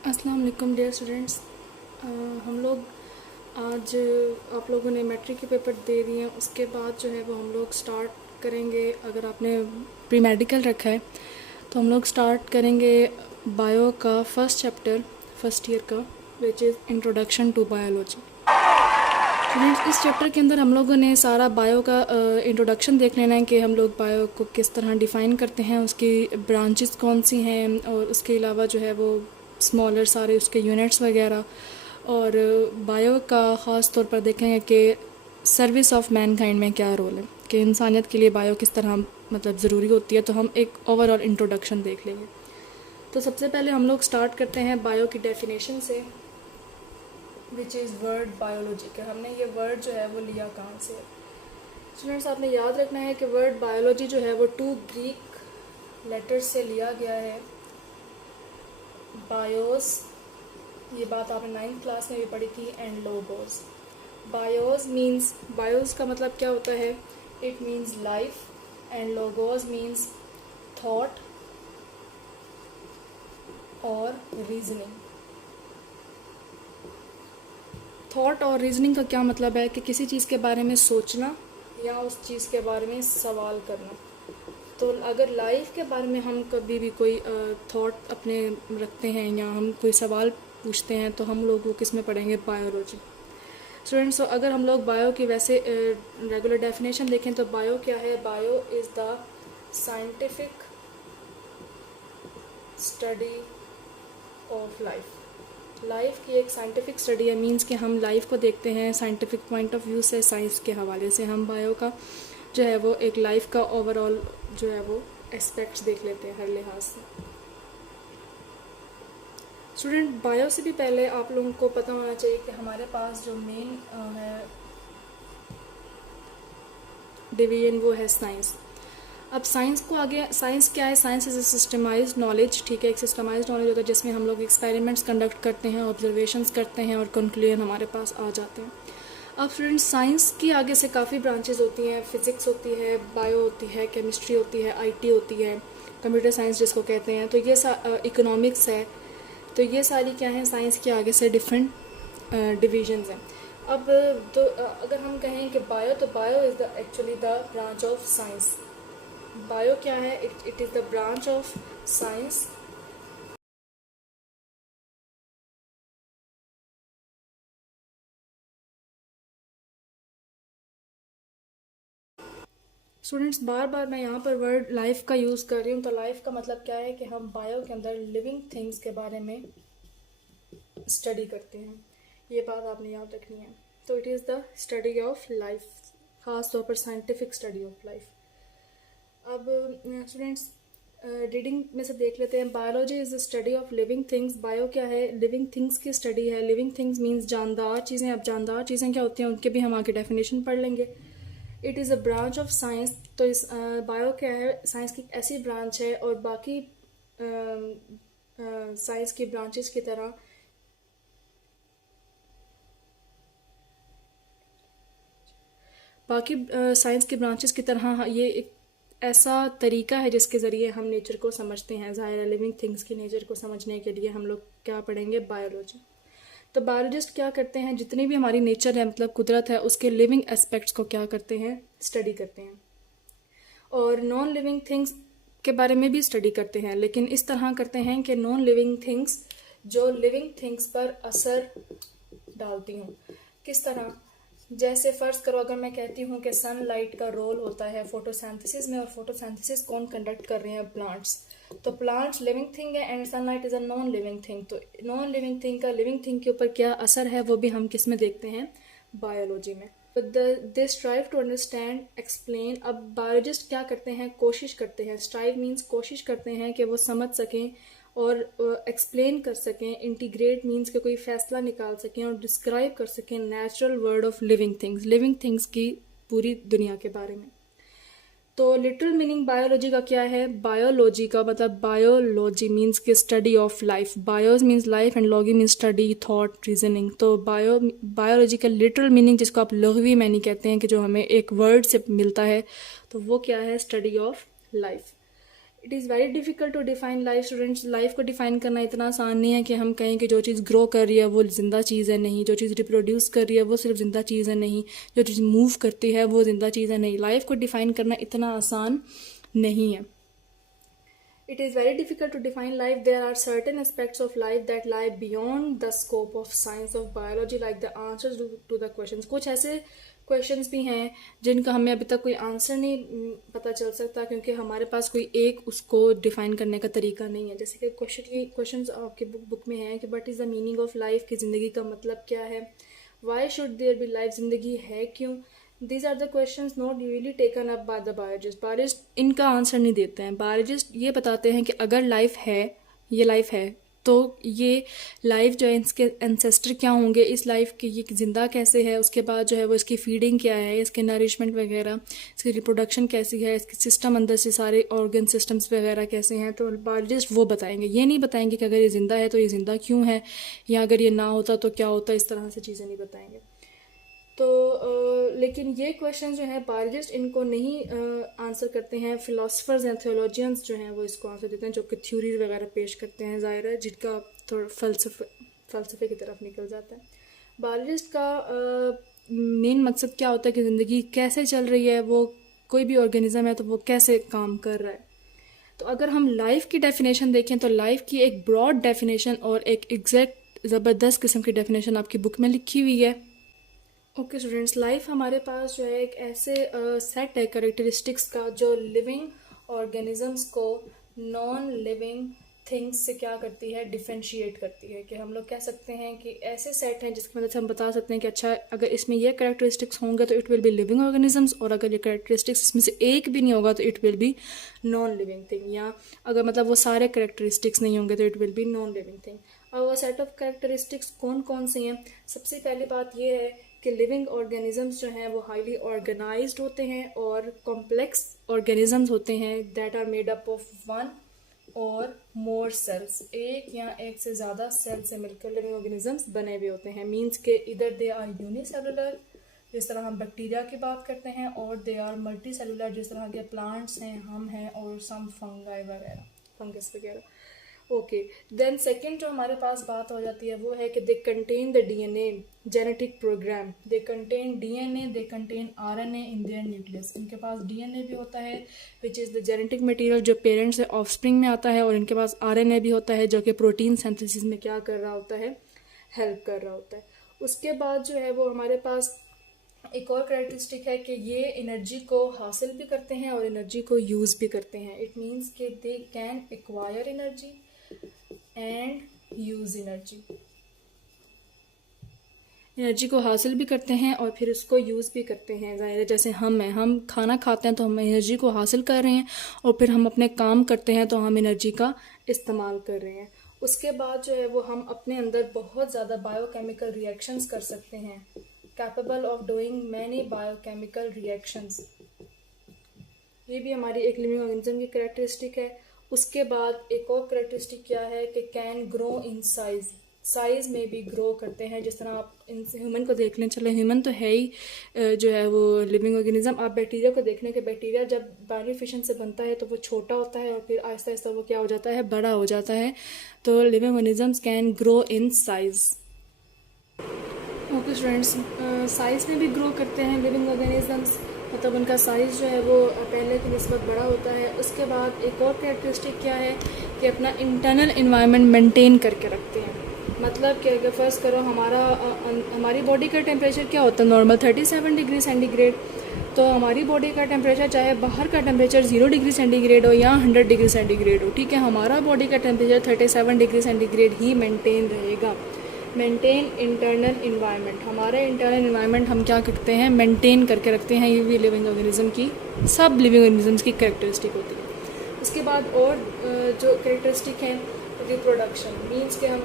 अस्सलाम वालेकुम dear students. हम लोग आज आप लोगों ने मैट्रिक के पेपर दे दिए हैं, उसके बाद जो है वो हम लोग स्टार्ट करेंगे। अगर आपने प्री मेडिकल रखा है तो हम लोग स्टार्ट करेंगे बायो का फर्स्ट चैप्टर फर्स्ट ईयर का, which is introduction to biology. Students, इस चैप्टर के अंदर हम लोगों ने सारा बायो का इंट्रोडक्शन देख लेना है कि हम लोग बायो को किस तरह डिफ़ाइन करते हैं, उसकी ब्रांचेस कौन सी हैं, और उसके अलावा जो है वो स्मॉलर सारे उसके यूनिट्स वगैरह। और बायो का ख़ास तौर पर देखेंगे कि सर्विस ऑफ मैनकाइंड में क्या रोल है, कि इंसानियत के लिए बायो किस तरह मतलब ज़रूरी होती है। तो हम एक ओवरऑल इंट्रोडक्शन देख लेंगे। तो सबसे पहले हम लोग स्टार्ट करते हैं बायो की डेफिनेशन से, विच इज़ वर्ड बायोलॉजी। के हमने ये वर्ड जो है वो लिया कहाँ से। स्टूडेंट्स, आपने याद रखना है कि वर्ड बायोलॉजी जो है वो 2 ग्रीक लेटर्स से लिया गया है। बायोस, ये बात आपने 9th क्लास में भी पढ़ी थी, and logos. BIOS means, BIOS का मतलब क्या होता है, it means life, and logos means thought और रीजनिंग। थॉट और रीजनिंग का क्या मतलब है कि किसी चीज़ के बारे में सोचना या उस चीज़ के बारे में सवाल करना। तो अगर लाइफ के बारे में हम कभी भी कोई थॉट अपने रखते हैं या हम कोई सवाल पूछते हैं तो हम लोग वो किस में पढ़ेंगे, बायोलॉजी। स्टूडेंट्स, तो अगर हम लोग बायो की वैसे रेगुलर डेफिनेशन देखें तो बायो क्या है, bio is the scientific study of life. Life की एक साइंटिफिक स्टडी है, मींस कि हम लाइफ को देखते हैं साइंटिफिक पॉइंट ऑफ व्यू से, साइंस के हवाले से। हम बायो का जो है वो एक लाइफ का ओवरऑल जो है वो एस्पेक्ट्स देख लेते हैं हर लिहाज से। स्टूडेंट, बायो से भी पहले आप लोगों को पता होना चाहिए कि हमारे पास जो मेन है डिवीजन वो है साइंस। अब साइंस को आगे, साइंस क्या है, science is a systemised knowledge. ठीक है, एक सिस्टमाइज्ड नॉलेज होता है जिसमें हम लोग एक्सपेरिमेंट्स कंडक्ट करते हैं, ऑब्जर्वेशंस करते हैं और कंक्लूजन हमारे पास आ जाते हैं। अब स्टूडेंट्स, साइंस की आगे से काफ़ी ब्रांचेस होती हैं। फिज़िक्स होती है, बायो होती है, केमिस्ट्री होती है, आईटी होती है, कंप्यूटर साइंस जिसको कहते हैं, तो ये इकोनॉमिक्स है। तो ये सारी क्या है, साइंस के आगे से डिफरेंट डिविजन्स हैं। अब तो अगर हम कहें कि बायो, तो bio is the actually the branch of science. Bio क्या है, it is the branch of science. Students, बार बार मैं यहाँ पर वर्ड लाइफ का यूज़ कर रही हूँ। तो लाइफ का मतलब क्या है कि हम बायो के अंदर लिविंग थिंग्स के बारे में स्टडी करते हैं। ये बात आपने याद रखनी है। तो it is the study of life, ख़ास तौर पर साइंटिफिक स्टडी ऑफ लाइफ। अब स्टूडेंट्स, रीडिंग में से देख लेते हैं। Biology is the study of living things. Bio क्या है, लिविंग थिंग्स की स्टडी है। लिविंग थिंग्स मीन्स जानदार चीज़ें। अब जानदार चीज़ें क्या होती हैं उनके भी हम आगे डेफिनेशन पढ़ लेंगे। It is a branch of science. तो इस बायो क्या है, साइंस की एक ऐसी ब्रांच है, और बाकी साइंस की ब्रांचेस की तरह बाकी साइंस की ब्रांचेस की तरह ये एक ऐसा तरीका है जिसके ज़रिए हम नेचर को समझते हैं। ज़ाहिर है, लिविंग थिंग्स की नेचर को समझने के लिए हम लोग क्या पढ़ेंगे, बायोलॉजी। तो बायोलॉजिस्ट क्या करते हैं, जितनी भी हमारी नेचर है, मतलब कुदरत है, उसके लिविंग एस्पेक्ट्स को क्या करते हैं, स्टडी करते हैं। और नॉन लिविंग थिंग्स के बारे में भी स्टडी करते हैं, लेकिन इस तरह करते हैं कि नॉन लिविंग थिंग्स जो लिविंग थिंग्स पर असर डालती हूँ। किस तरह, जैसे फ़र्ज़ करो अगर मैं कहती हूँ कि सनलाइट का रोल होता है फोटोसिंथेसिस में, और फोटोसिंथेसिस कौन कंडक्ट कर रहे हैं, प्लांट्स। तो प्लांट्स लिविंग थिंग है and sunlight is a non living thing. तो नॉन लिविंग थिंग का लिविंग थिंग के ऊपर क्या असर है वो भी हम किस में देखते हैं, बायोलॉजी में। दे स्ट्राइव टू अंडरस्टैंड एक्सप्लेन। अब बायोलॉजिस्ट क्या करते हैं, कोशिश करते हैं। स्ट्राइव मीन्स कोशिश करते हैं कि वो समझ सकें और एक्सप्लेन कर सकें। इंटीग्रेट मीन्स कि कोई फैसला निकाल सकें और डिस्क्राइब कर सकें natural world of living things की पूरी दुनिया के बारे में। तो लिटरल मीनिंग बायोलॉजी का क्या है, बायोलॉजी का मतलब बायोलॉजी मीन्स की study of life. Bios means life and logy means study, thought, reasoning. तो बायोलॉजी का लिटरल मीनिंग, जिसको आप लघवी मैनी कहते हैं, कि जो हमें एक वर्ड से मिलता है, तो वो क्या है, study of life. It is very difficult to define life students. Life को डिफ़ाइन करना इतना आसान नहीं है कि हम कहें कि जो चीज़ ग्रो कर रही है वो ज़िंदा चीज़ है, नहीं। जो चीज़ रिप्रोड्यूस कर रही है वो सिर्फ ज़िंदा चीज़ है, नहीं। जो चीज़ मूव करती है वो ज़िंदा चीज़ है, नहीं। लाइफ को डिफ़ाइन करना इतना आसान नहीं है। It is very difficult to define life. There are certain aspects of life that lie beyond the scope of science of biology, like the answers to the questions. कुछ ऐसे क्वेश्चंस भी हैं जिनका हमें अभी तक कोई आंसर नहीं पता चल सकता, क्योंकि हमारे पास कोई एक उसको डिफाइन करने का तरीका नहीं है। जैसे कि क्वेश्चंस आपके बुक में है कि what is the meaning of life, कि ज़िंदगी का मतलब क्या है, why should there be life, ज़िंदगी है क्यों। These are the questions not usually taken up by the biologist. Biologist इनका आंसर नहीं देते हैं। बायोलॉजिस्ट ये बताते हैं कि अगर लाइफ है, ये लाइफ है, तो ये लाइफ जो है इसके एंसेस्टर क्या होंगे, इस लाइफ की ये ज़िंदा कैसे है, उसके बाद जो है वो इसकी फीडिंग क्या है, इसके नरिशमेंट वगैरह, इसकी रिप्रोडक्शन कैसी है, इसके सिस्टम अंदर से सारे ऑर्गन सिस्टम्स वगैरह कैसे हैं, तो बायोलॉजिस्ट वो बताएंगे। ये नहीं बताएंगे कि अगर ये ज़िंदा है तो ये ज़िंदा क्यों है, या अगर ये ना होता तो क्या होता, इस तरह से चीज़ें नहीं बताएंगे। तो लेकिन ये क्वेश्चन जो है बायोलॉजिस्ट इनको नहीं आंसर करते हैं। फिलोसफर्स एंड थियोलॉजियंस जो हैं वो इसको आंसर देते हैं, जो कि थ्योरीज वगैरह पेश करते हैं, ज़ाहिर है, जिनका थोड़ा फ़लसफ़े की तरफ निकल जाता है। बायोलॉजिस्ट का मेन मकसद क्या होता है कि ज़िंदगी कैसे चल रही है, वो कोई भी ऑर्गेनिज़म है तो वो कैसे काम कर रहा है। तो अगर हम लाइफ की डेफिनेशन देखें तो लाइफ की एक ब्रॉड डेफिनेशन और एक एग्जैक्ट ज़बरदस्त किस्म की डेफिनेशन आपकी बुक में लिखी हुई है। ओके स्टूडेंट्स, लाइफ हमारे पास जो है एक ऐसे सेट है कैरेक्टरिस्टिक्स का जो लिविंग ऑर्गेनिजम्स को नॉन लिविंग थिंग्स से क्या करती है, डिफरेंशिएट करती है। कि हम लोग कह सकते हैं कि ऐसे सेट हैं जिसकी मदद से हम बता सकते हैं कि अच्छा अगर इसमें ये कैरेक्टरिस्टिक्स होंगे तो it will B living organisms, और अगर ये कैरेक्टरिस्टिक्स इसमें से एक भी नहीं होगा तो it will B non living thing, या अगर मतलब वो सारे कैरेक्टरिस्टिक्स नहीं होंगे तो it will B non living thing. और वो सेट ऑफ कैरेक्टरिस्टिक्स कौन कौन से हैं? सबसे पहली बात ये है कि लिविंग ऑर्गेनिजम्स जो हैं वो हाईली ऑर्गेनाइज्ड होते हैं और कॉम्प्लेक्स ऑर्गेनिजम्स होते हैं that are made up of one और मोर सेल्स। एक या एक से ज़्यादा सेल से मिलकर लिविंग ऑर्गेनिजम्स बने हुए होते हैं। मीन्स के इधर दे आर यूनिसेलुलर, जिस तरह हम बैक्टीरिया की बात करते हैं, और दे आर मल्टी सेलुलर, जिस तरह के प्लांट्स हैं, हम हैं, और सम फंगाई वगैरह, फंगस वगैरह। ओके, देन सेकेंड जो हमारे पास बात हो जाती है वो है कि they contain the DNA genetic program. They contain DNA, they contain RNA in their nucleus. इनके पास डीएनए भी होता है which is the genetic material जो पेरेंट्स से ऑफस्प्रिंग में आता है, और इनके पास आरएनए भी होता है जो कि प्रोटीन सिंथेसिस में क्या कर रहा होता है, हेल्प कर रहा होता है। उसके बाद जो है वो हमारे पास एक और कैरेक्टरिस्टिक है कि ये एनर्जी को हासिल भी करते हैं और एनर्जी को यूज़ भी करते हैं। इट मीन्स कि they can acquire energy and use energy. Energy को हासिल भी करते हैं और फिर उसको यूज़ भी करते हैं। ज़ाहिर है, जैसे हम हैं, हम खाना खाते हैं तो हम एनर्जी को हासिल कर रहे हैं, और फिर हम अपने काम करते हैं तो हम एनर्जी का इस्तेमाल कर रहे हैं। उसके बाद जो है वो हम अपने अंदर बहुत ज़्यादा बायोकेमिकल रिएक्शंस कर सकते हैं, capable of doing many biochemical reactions. ये भी हमारी एक लिविंग ऑर्गेनिज्म की कैरेक्टरिस्टिक है। उसके बाद एक और कैरेक्टरिस्टिक क्या है कि कैन ग्रो इन साइज़ में भी ग्रो करते हैं। जिस तरह आप इन ह्यूमन को देख लें, चले ह्यूमन तो है ही जो है वो लिविंग ऑर्गेनिज्म। आप बैक्टीरिया को देख लें कि बैक्टीरिया जब बाइनरी फिशन से बनता है तो वो छोटा होता है और फिर आहिस्ता आहिस्ता वो क्या हो जाता है, बड़ा हो जाता है। तो living organisms can grow in size. Okay students, size में भी ग्रो करते हैं लिविंग ऑर्गेनिजम्स, मतलब उनका साइज़ जो है वो पहले की निस्बत बड़ा होता है। उसके बाद एक और कैरेक्टरिस्टिक क्या है कि अपना इंटरनल इन्वायरमेंट मेंटेन करके रखते हैं। मतलब कि अगर फ़र्ज़ करो हमारी बॉडी का टेम्परेचर क्या होता है नॉर्मल 37 डिग्री सेंटीग्रेड, तो हमारी बॉडी का टेम्परेचर चाहे बाहर का टेम्परेचर 0 डिग्री सेंटीग्रेड हो या 100 डिग्री सेंटीग्रेड हो, ठीक है, हमारा बॉडी का टेम्परेचर 37 डिग्री सेंटीग्रेड ही मेंटेन रहेगा। मेंटेन इंटरनल इन्वायरमेंट, हमारा इंटरनल इन्वायरमेंट हम क्या करते हैं, मेंटेन करके रखते हैं। ये भी लिविंग ऑर्गेनिज्म की, सब लिविंग ऑर्गेनिजम्स की कैरेक्टरिस्टिक होती है। उसके बाद और जो कैरेक्टरिस्टिक हैं, रिप्रोडक्शन मीन्स कि हम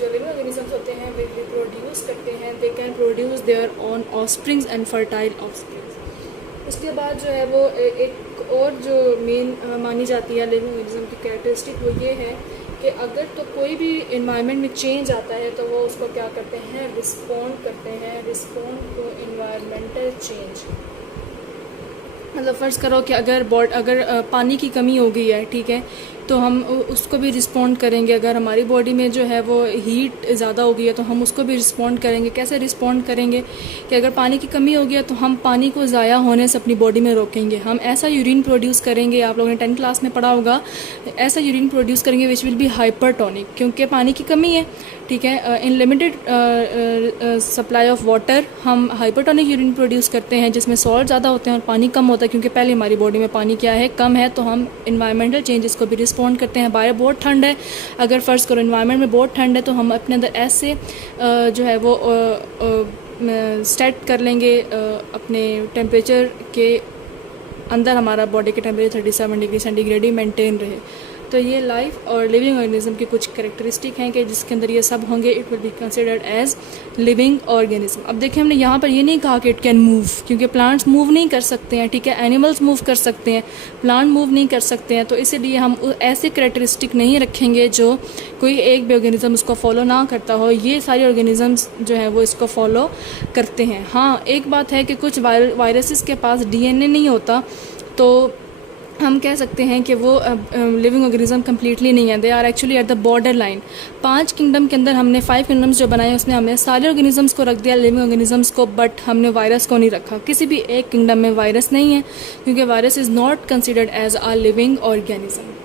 जो लिविंग ऑर्गेनिजम्स होते हैं वे रिप्रोड्यूस करते हैं। They can produce their on offsprings and fertile offsprings. उसके बाद जो है वो एक और जो मेन मानी जाती है लिविंग ऑर्गेनिज्म की कैरेक्टरिस्टिक, वो ये है कि अगर तो कोई भी इन्वायरमेंट में चेंज आता है तो वो उसको क्या करते हैं, रिस्पॉन्ड करते हैं, रिस्पॉन्ड टू इन्वायरमेंटल चेंज। मतलब फ़र्ज़ करो कि अगर पानी की कमी हो गई है, ठीक है, तो हम उसको भी रिस्पॉन्ड करेंगे। अगर हमारी बॉडी में जो है वो हीट ज़्यादा हो गई है तो हम उसको भी रिस्पॉन्ड करेंगे। कैसे रिस्पॉन्ड करेंगे कि अगर पानी की कमी हो गई है तो हम पानी को ज़ाया होने से अपनी बॉडी में रोकेंगे। हम ऐसा यूरिन प्रोड्यूस करेंगे, आप लोगों ने 10th क्लास में पढ़ा होगा, ऐसा यूरिन प्रोड्यूस करेंगे विच विल बी हाइपरटोनिक, क्योंकि पानी की कमी है, ठीक है। In limited supply of water हम हाइपरटोनिक यूरिन प्रोड्यूस करते हैं जिसमें सॉल्ट ज़्यादा होते हैं और पानी कम होता है, क्योंकि पहले हमारी बॉडी में पानी क्या है, कम है। तो हम इन्वायरमेंटल चेंजेस को भी रिस्पॉन्ड करते हैं। बाहर बहुत ठंड है, अगर फ़र्ज़ करो इन्वायरमेंट में बहुत ठंड है तो हम अपने अंदर ऐसे जो है वो सेट कर लेंगे अपने टेम्परेचर के अंदर, हमारा बॉडी के टेम्परेचर 37 डिग्री सेंटीग्रेड ही मेंटेन रहे। तो ये लाइफ और लिविंग ऑर्गेनिज्म की कुछ कैरेक्टरिस्टिक हैं कि जिसके अंदर ये सब होंगे, it will be considered as living organism. अब देखिए, हमने यहाँ पर ये नहीं कहा कि इट कैन मूव, क्योंकि प्लांट्स मूव नहीं कर सकते हैं, ठीक है। एनिमल्स मूव कर सकते हैं, प्लांट मूव नहीं कर सकते हैं। तो इसीलिए हम ऐसे कैरेक्टरिस्टिक नहीं रखेंगे जो कोई एक भी ऑर्गेनिज्म उसको फॉलो ना करता हो। ये सारे ऑर्गेनिजम्स जो है वो इसको फॉलो करते हैं। हाँ, एक बात है कि कुछ वायरसेस के पास DNA नहीं होता, तो हम कह सकते हैं कि वो लिविंग ऑर्गेनिज्म कम्प्लीटली नहीं है, they are actually at the border line. 5 kingdom के अंदर हमने 5 किंगडम्स जो बनाए उसमें हमने सारे ऑर्गेनिजम्स को रख दिया, लिविंग ऑर्गेनिजम्स को, बट हमने वायरस को नहीं रखा। किसी भी एक किंगडम में वायरस नहीं है, क्योंकि virus is not considered as a living organism.